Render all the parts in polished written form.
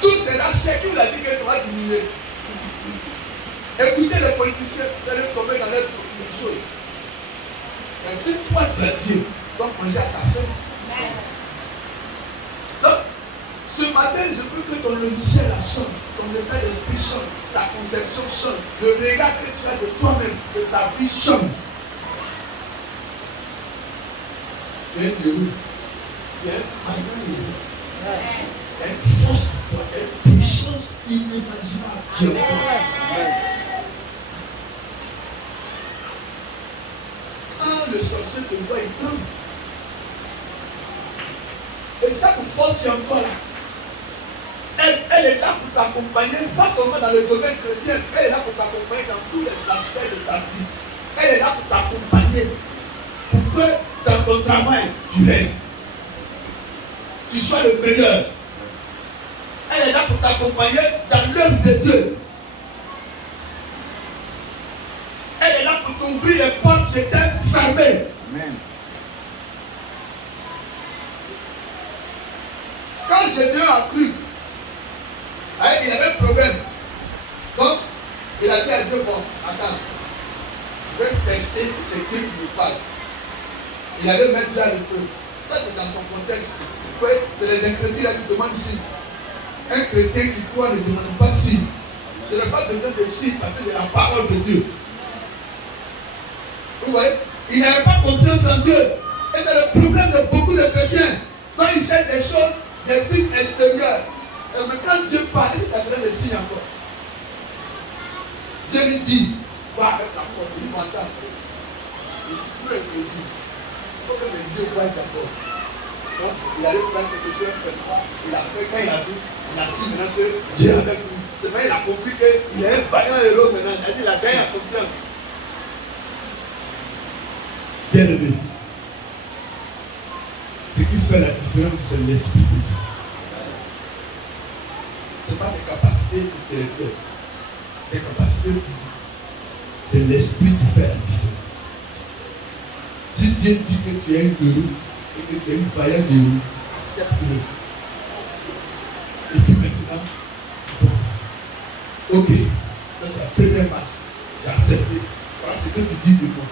Tout cela, chacun vous a dit que ça va diminuer. Écoutez les politiciens, vous allez tomber dans les choses. Mais si toi tu as Dieu, tu dois manger à ta faim. Donc, ce matin, je veux que ton logiciel change, ton état d'esprit change, ta conception change, le regard que tu as de toi-même, de ta vie change. Tu es un héros, tu es un vaillant héros. Tu as une force en toi, tu as une puissance inimaginable qui est en toi. Quand le sorcier te voit, il tremble. Et cette force qui est encore là, elle est là pour t'accompagner, pas seulement dans le domaine chrétien, elle est là pour t'accompagner dans tous les aspects de ta vie. Elle est là pour t'accompagner, pour que dans ton travail, tu règnes. Tu sois le meilleur. Elle est là pour t'accompagner dans l'œuvre de Dieu. Elle est là pour t'ouvrir les portes qui étaient fermées. Amen. Quand Gédéon a cru, il avait un problème. Donc, il a dit à Dieu, bon, attends, je vais tester si c'est Dieu qui me parle. Il allait mettre Dieu à l'épreuve. Ça, c'est dans son contexte. C'est les incrédules qui demandent si. Un chrétien qui croit ne demande pas si. Je n'ai pas besoin de si parce que j'ai la parole de Dieu. Vous voyez, il n'avait pas confiance en Dieu. Et c'est le problème de beaucoup de chrétiens. Quand ils cherchent des choses, des signes extérieurs. Mais quand Dieu parle, est-ce que tu as besoin de signes encore? Dieu lui dit, va avec la force, il m'entend. Je suis très incrédule. Il faut que mes yeux voient d'abord. Donc, il allait faire quelque chose, il a fait, quand il a vu, il a su maintenant que Dieu est avec lui. C'est vrai, il a compris qu'il est un vaillant héros maintenant. Il a dit, il a gagné la confiance. Bien aimé. Ce qui fait la différence, c'est l'esprit de Dieu. Ce n'est pas tes capacités intellectuelles, tes capacités physiques. C'est l'esprit qui fait la différence. Si Dieu dit que tu es un héros et que tu es une vaillante héros, accepte-le. Et puis maintenant, bon, ok, ça c'est la première marche. J'ai accepté. Voilà ce que tu dis de moi.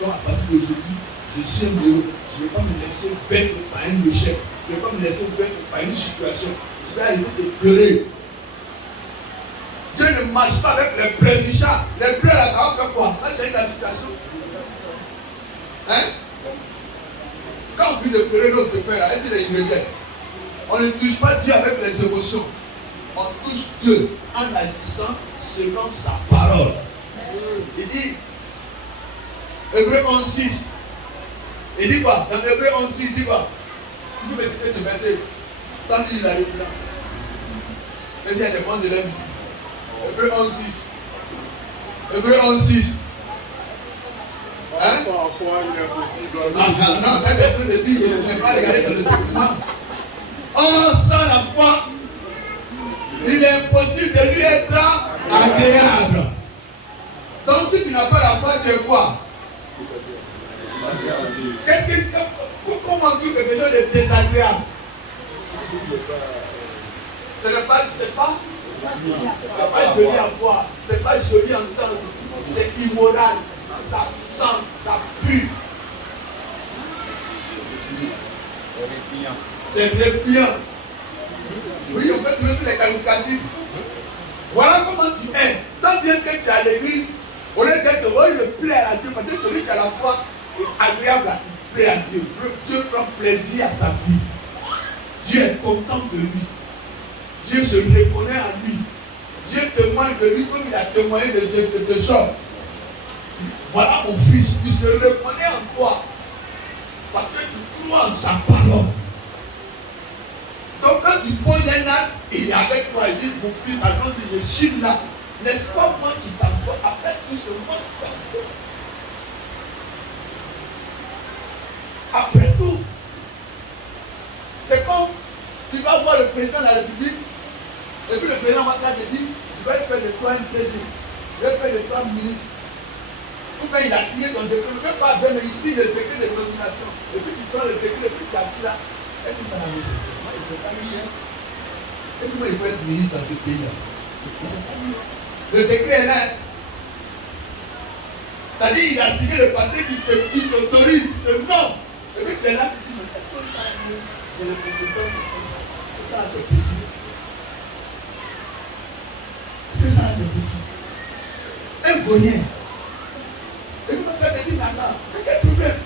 Donc à partir d'aujourd'hui, je suis un héros. Je ne vais pas me laisser vaincre par un échec. Je ne vais pas me laisser vaincre par une situation. Je vais arrêter de pleurer. Dieu ne marche pas avec les pleurs du chat. Les pleurs là, ça va faire quoi? Ça va changer ta situation. Hein? Quand on finit de pleurer notre frère là, est-ce qu'il est immédiat? On ne touche pas Dieu avec les émotions. On touche Dieu en agissant selon sa parole. Il dit, Hébreux 11:6. Il dit quoi? Dans Hébreux 11:6, il dit quoi? Vous pouvez citer ce verset sans lire la référence. Mais il y a des bons élèves ici. Hébreux 11:6. Hébreux 11:6. Hein? Non, ça vient de dire, je n'ai pas regardé dans le document. Oh, sans la foi, il est impossible de lui être agréable. Donc si tu n'as pas la foi, tu es quoi? Comment tu fais quelque chose de désagréable? Ce n'est pas, c'est pas joli à voir, c'est pas joli à entendre, c'est immoral, ça sent, ça pue. C'est répugnant. Oui, on peut trouver tous les qualificatifs. Voilà comment tu es. Tant bien que tu es à l'église, au lieu d'être heureux de plaire à Dieu, parce que celui qui a la foi est agréable, il plaît à Dieu. Dieu prend plaisir à sa vie. Dieu est content de lui. Dieu se reconnaît à lui. Dieu témoigne de lui comme il a témoigné de Job. Voilà mon fils, il se reconnaît en toi. Parce que tu crois en sa parole. Donc quand tu poses un acte, il est avec toi. Il dit, mon fils, annonce, je suis là. N'est-ce pas moi qui t'envoie? Après tout ce monde qui t'envoie. Après tout, c'est comme tu vas voir le président de la République, et puis le président va te dire, je vais faire de toi un DG, je vais faire de toi un ministre. Ou bien il a signé ton décret, même pas bien, mais il signe le décret de nomination. Et puis tu prends le décret, et puis tu es assis là. Est-ce que ça n'a pas il s'est pas mis, hein? Est-ce que moi, il peut être ministre dans ce pays-là? Le décret est là. C'est-à-dire, il a signé le papier qui t'autorise. Non. Et puis tu es là, tu dis, mais est-ce que ça, j'ai le compétence de faire ça? C'est ça, c'est possible. C'est ça, c'est possible. Un bonnier. Et puis, mon frère te dit, attends, c'est quel problème?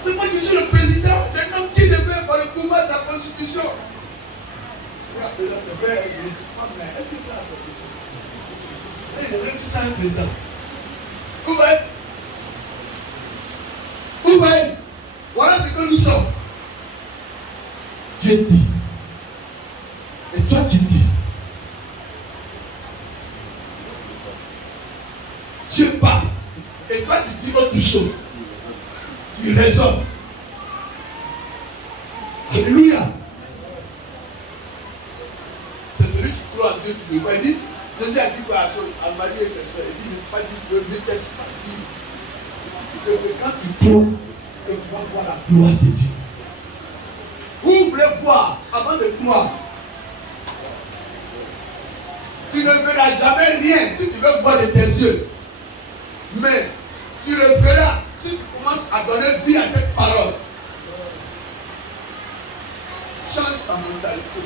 C'est moi qui suis le président. C'est un homme qui devait par le pouvoir de la Constitution. Et après, là, c'est vrai, je ne dis pas, mais est-ce que ça, c'est possible? Et il devait dire ça un président. Où va-t-il? Où va-t-il? Voilà ce que nous sommes. Dieu dit. Et toi, tu dis. Dieu parle. Et toi, tu dis autre chose. Tu raisonnes. Alléluia. C'est celui qui croit en Dieu, tu le vois. Il dit, Jésus a dit quoi à Marie et ses soeurs? Il dit, ne faut pas dire que ne t'ai pas dit. Que c'est quand tu crois que tu vas voir la gloire de Dieu. Vous voulez voir avant de croire. Tu ne verras jamais rien si tu veux voir de tes yeux. Mais tu le verras si tu commences à donner vie à cette parole. Change ta mentalité.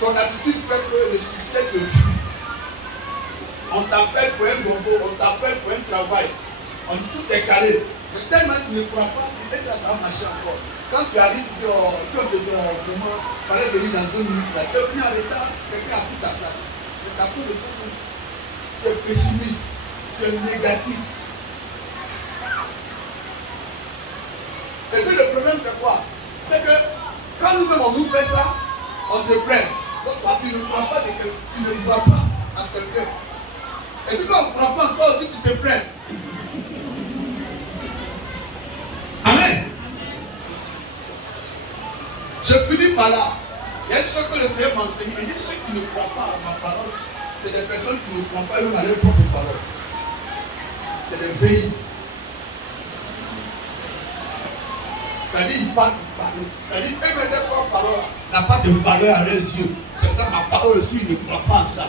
Ton attitude fait que le succès te fuit. On t'appelle pour un bonbon, on t'appelle pour un travail. On dit tout est carré. Mais tellement tu ne crois pas, tu dis ça va marcher encore. Quand tu arrives, tu dis, oh, tu te dis, oh, vraiment, il fallait venir dans 2 minutes. Là. Tu es venu en retard, quelqu'un a pris ta place. Mais ça coûte de toi. Tu es pessimiste, tu es négatif. Et puis le problème c'est quoi? C'est que quand nous-mêmes on nous fait ça, on se plaint. Donc toi tu ne crois pas tu ne crois pas à quelqu'un. Et puis quand on ne croit pas encore aussi, tu te plains. Amen. Je finis par là. Il y a une chose que le Seigneur m'a enseigné. Il dit ceux qui ne croient pas à ma parole, c'est des personnes qui ne croient pas même à leur propre parole. C'est des veilles. C'est-à-dire ils parlent pour parler. C'est-à-dire même leur propre parole n'a pas de valeur à leurs yeux. C'est pour ça que ma parole aussi, ils ne croient pas en ça.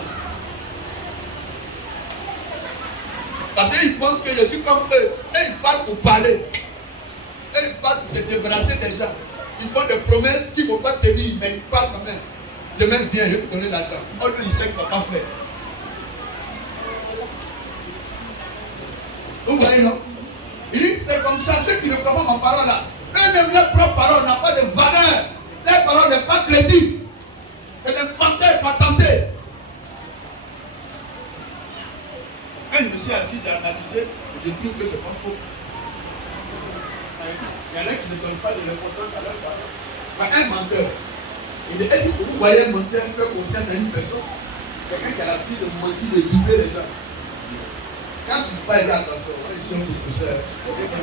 Parce qu'ils pensent que je suis comme eux. Et ils parlent pour parler. Et ils parlent pour se débarrasser des gens. Ils font des promesses qu'ils ne vont pas tenir, mais ils parlent quand même. Demain, viens, je vais te donner l'argent. Oh, lui, il sait qu'il ne va pas faire. Vous voyez, non? Il dit, c'est comme ça, ceux qui ne croient pas ma parole là. Eux-mêmes, leur propre parole n'a pas de valeur. Leur parole n'est pas crédible. C'est des menteurs patentés. Quand je me suis assis, j'ai analysé, je trouve que c'est pas faux. Il y en a qui ne donnent pas de l'importance à leur parole. Mais un menteur, est-ce que vous voyez un menteur faire conscience à une personne? Quelqu'un qui a l'habitude de mentir, de doubler les gens. Quand tu ne peux pas dire attention, on est ici un professeur,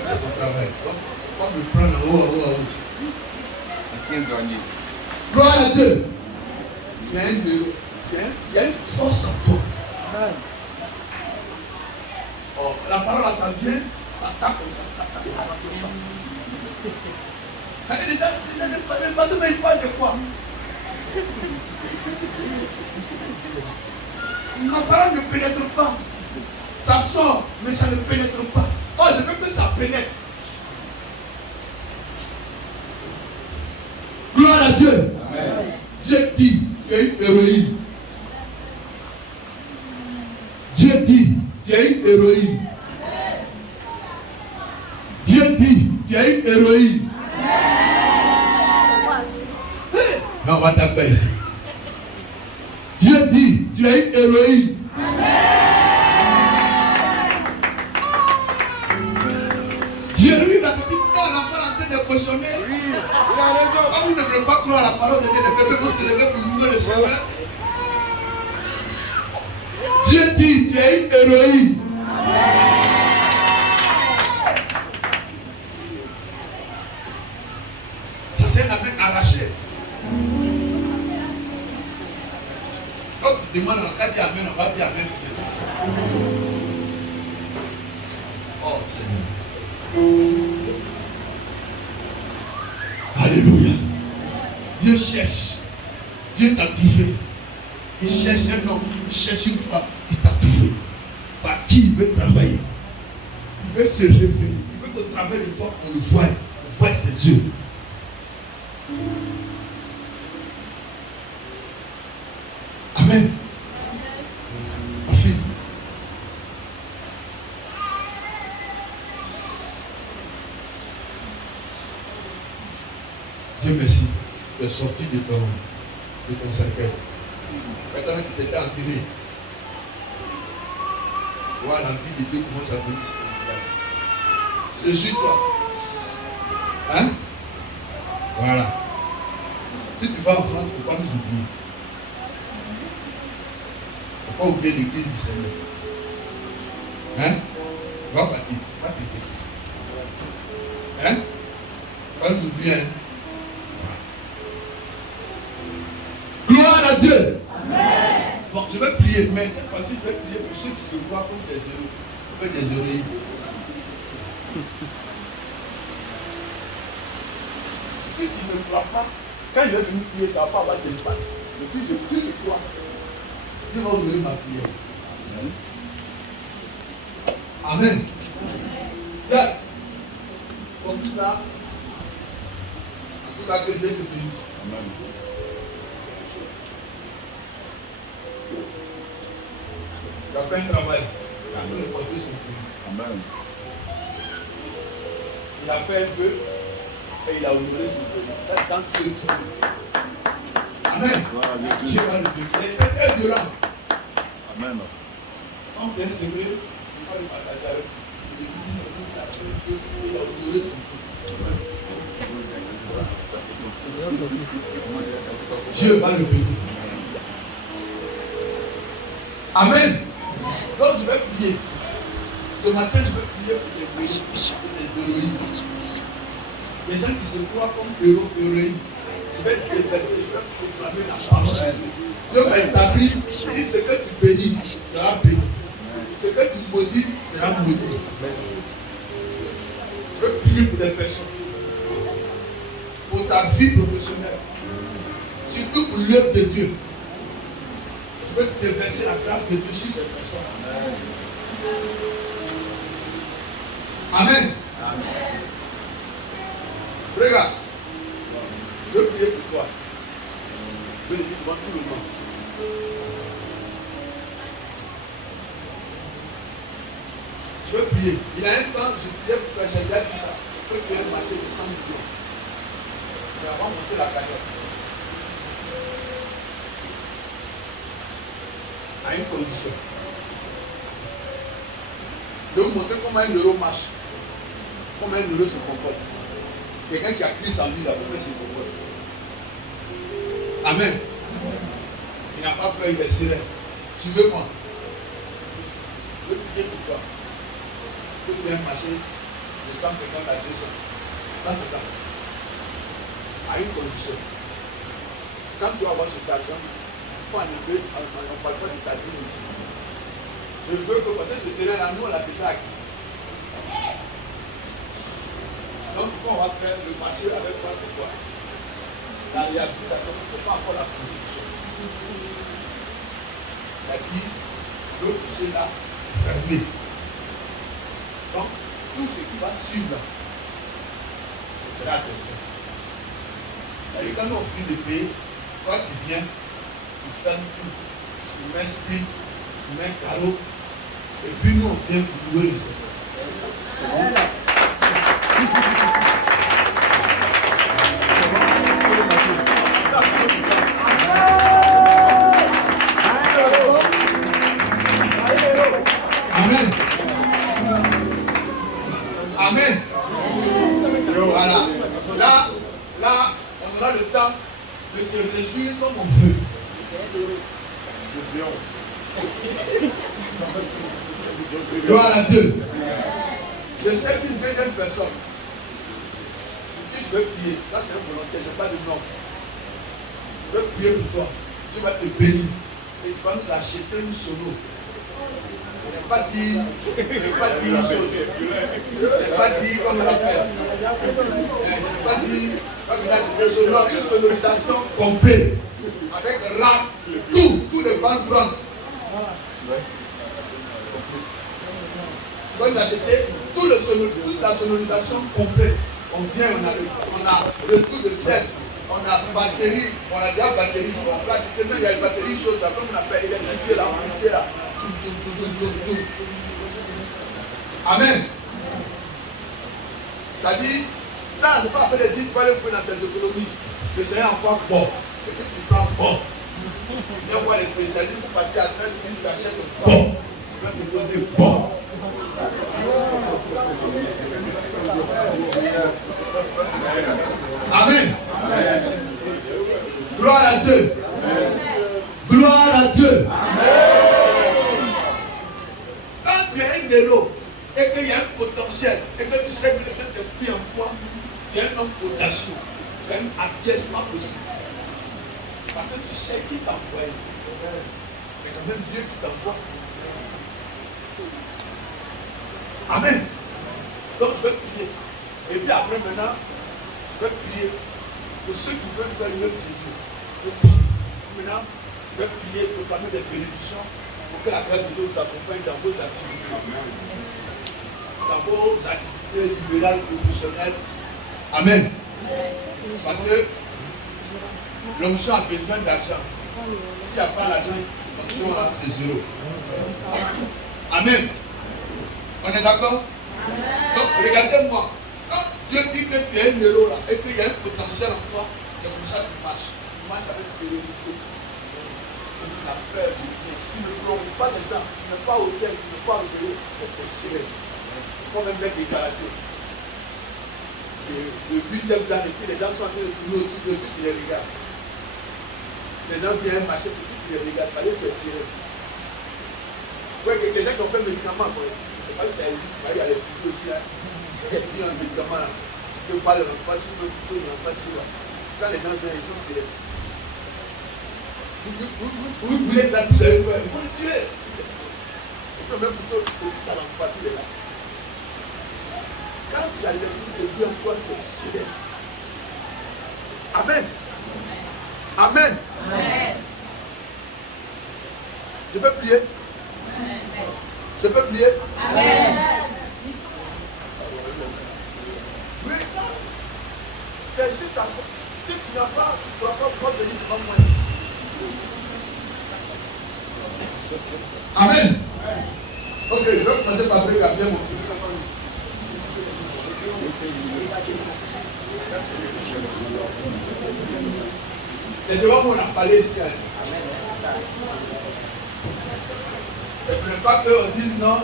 c'est ton travail. Donc, on me prend en haut. Ancien dernier. Gloire à Dieu. Tu as un bureau. Il y a une force en toi. Oh, la parole, ça vient, ça tape comme ça rentre pas. Ça dit déjà, parce que il parle de quoi? Ma parole ne pénètre pas. Ça sort, mais ça ne pénètre pas. Oh, je veux que ça pénètre. Gloire à Dieu. Amen. Dieu dit, tu es une héroïne. Dieu dit, tu es une héroïne. Dieu dit, tu es une héroïne. Hey. Non, on va t'appeler ici. Dieu dit, tu es une héroïne. Dieu, lui, la petite fois, l'enfant est en train de cautionner. Oui, il a raison. Quand vous ne voulez pas croire à la parole de Dieu, les bébés vont se lever pour louer le Seigneur. Dieu dit, tu es une héroïne. Ça, c'est la main arrachée. Donc, tu demandes, on va dire Amen, on va dire Amen. Oh, Seigneur. Alléluia. Dieu cherche Dieu t'a trouvé. Il cherche un homme, il cherche une femme, il t'a trouvé. Par qui il veut travailler? Il veut se révéler. Il veut qu'au travers de toi, on le voie. On voit ses yeux. Amen. Ma fille. Dieu merci. Tu es sorti de ton cercueil. Maintenant, tu t'étais enterré. Voilà, la vie de Dieu commence à venir sur ton visage. Je suis toi. Hein? Voilà. Si tu vas en France, il ne faut pas nous oublier. Il ne faut pas oublier l'église du Seigneur. Hein? Va partir. Va t'aider. Hein? Pas nous oublier. Hein? Gloire à Dieu. Amen. Bon, je vais prier, mais cette fois-ci, je vais prier pour ceux qui se voient comme des oreilles. Si tu ne crois pas, quand je vais venir prier, ça ne va pas avoir d'impact. Mais si tu te crois, Dieu va ouvrir ma prière. Amen. Regarde. Comme tout ça, en tout cas que Dieu te bénisse. Amen. Tu as fait un travail. Il a fait porter son fruit. Amen. Il a fait un peu et il a honoré son fruit. Ça, c'est quand Dieu qui dit. Amen. Dieu va le bénir. Il est très violent. Amen. Comme c'est un secret, il va le partager avec vous. Il dit qu'il a fait un peu et il a honoré son fruit. Dieu va le bénir. Amen. Donc je vais prier. Ce matin, je vais prier pour les héroïnes. Les gens qui se croient comme héros, héroïnes. Je vais te déverser, je vais proclamer la parole de Dieu. Dieu m'a établi, il dit ce que tu bénis sera béni. Ce que tu maudis sera maudit. Je vais prier pour des personnes. Pour ta vie professionnelle. Surtout pour l'œuvre de Dieu. Je veux te déverser la grâce de Dieu sur ces personnes. Amen. Amen. Regarde. Je veux prier pour toi. Je le dis devant tout le monde. Je veux prier. Il y a un temps, je priais pour toi, j'ai déjà dit ça. Que tu aies marché de 100 millions. Et avant de monter la cagnotte. À une condition. Je vais vous montrer comment un euro marche. Comment un euro se comporte. Quelqu'un qui a pris 100 000 là, comment il se comporte. Amen. Il n'a pas peur, il est serein. Suivez-moi. Je vais prier pour toi. Que tu aies marché de 150 à 200. 150. À une condition. Quand tu vas avoir cet argent, on ne parle pas de ta dîme ici. Je veux que, parce que ce terrain-là, nous, on l'a déjà acquis. Donc, ce qu'on va faire, le marché avec toi, c'est quoi? La réhabilitation, ce n'est pas encore la construction. C'est-à-dire, le pousser là, fermé. Donc, tout ce qui va suivre là, ce sera à tes frais. Et quand nous offrons de payer, toi, tu viens. Tu fermes tout, tu mets split, tu mets carreau, et puis nous on vient pour louer le Seigneur. Amen. Amen. Voilà. Là, on aura le temps de se réjouir comme on veut. Gloire à Dieu. Je sais une deuxième personne pour qui je vais prier. Ça c'est un volontaire, je n'ai pas de nom. Je vais prier pour toi. Dieu va te bénir. Et tu vas nous acheter une solo. Je n'ai pas dit une chose. Je n'ai pas dit comme on l'appelle. Je n'ai pas dit comme il a acheté une sonorisation complète. avec rap, tous les bandes brunes. Vous achetez toute la sonorisation complète. On vient, on a le tour de ciel, on a batterie, on a déjà batterie, on peut acheter même, il y a une batterie chose là, comme on appelle électrifiée là, amplifiée là. Tout. Amen. Ça dit, ça c'est pas après les dire, tu vas aller faire dans tes économies. Le Seigneur encore bon. Et puis tu prends bon. Tu viens voir les spécialistes pour partir à 13 000, tu achètes bon. Tu vas te poser bon. Amen. Gloire à Dieu. Gloire à Dieu. Quand tu as un vélo et qu'il y a un potentiel et que tu sais que le Saint-Esprit en toi, tu es un homme audacieux, tu es un apièce pas possible. Parce que tu sais qui t'envoie. C'est quand même Dieu qui t'envoie. Amen. Donc je vais prier. Et puis après maintenant, je vais prier pour ceux qui veulent faire l'œuvre de Dieu. Je vais prier. Maintenant, je vais prier pour parler des bénédictions pour que la grâce de Dieu vous accompagne dans vos activités. Dans vos activités libérales, professionnelles. Amen. Parce que l'onction a besoin d'argent. S'il n'y a pas l'argent, l'onction c'est zéro. Amen. On est d'accord? Donc regardez-moi. Quand Dieu dit que tu es un héros là et qu'il y a un potentiel en toi, c'est comme ça que tu marches. Tu marches avec sérénité. Et tu n'as peur du rien. Tu ne plonges pas les gens. Tu n'es pas hôtel, tu n'es pas rodéo. Mais tu es serein. Comme un mec de karaté. Le 8e dan, et puis les gens sont en train de tourner autour d'eux, puis tu les regardes. Les gens viennent marcher, puis tu les regardes. Parce que tu es serein. Ouais, les gens qui ont fait le médicament, c'est pas si ça existe, il y a les fusils aussi là. Il y a un médicament là. Je parle de l'emploi sur le couteau, de l'emploi sur là. Quand les gens viennent, ils sont serrés. Vous voulez la tuer, vous voulez le tuer. C'est le même couteau, ça l'emploi, il est là. Quand tu as l'esprit de Dieu en toi, tu es serré. Amen. Amen. Amen. Je peux prier? Je peux prier? Amen. Oui, c'est sur ta foi. Si tu n'as pas, tu ne pourras pas pouvoir venir devant moi ici. Amen. Ok, je vais commencer par prier Gabriel, mon fils. C'est devant moi, on a parlé ici. C'est pour ne pas qu'on dise non,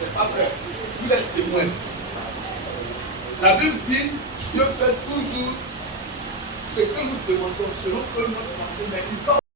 c'est pas vrai. Vous êtes témoins. La Bible dit, Dieu fait toujours ce que nous demandons selon que notre pensée, mais il parle.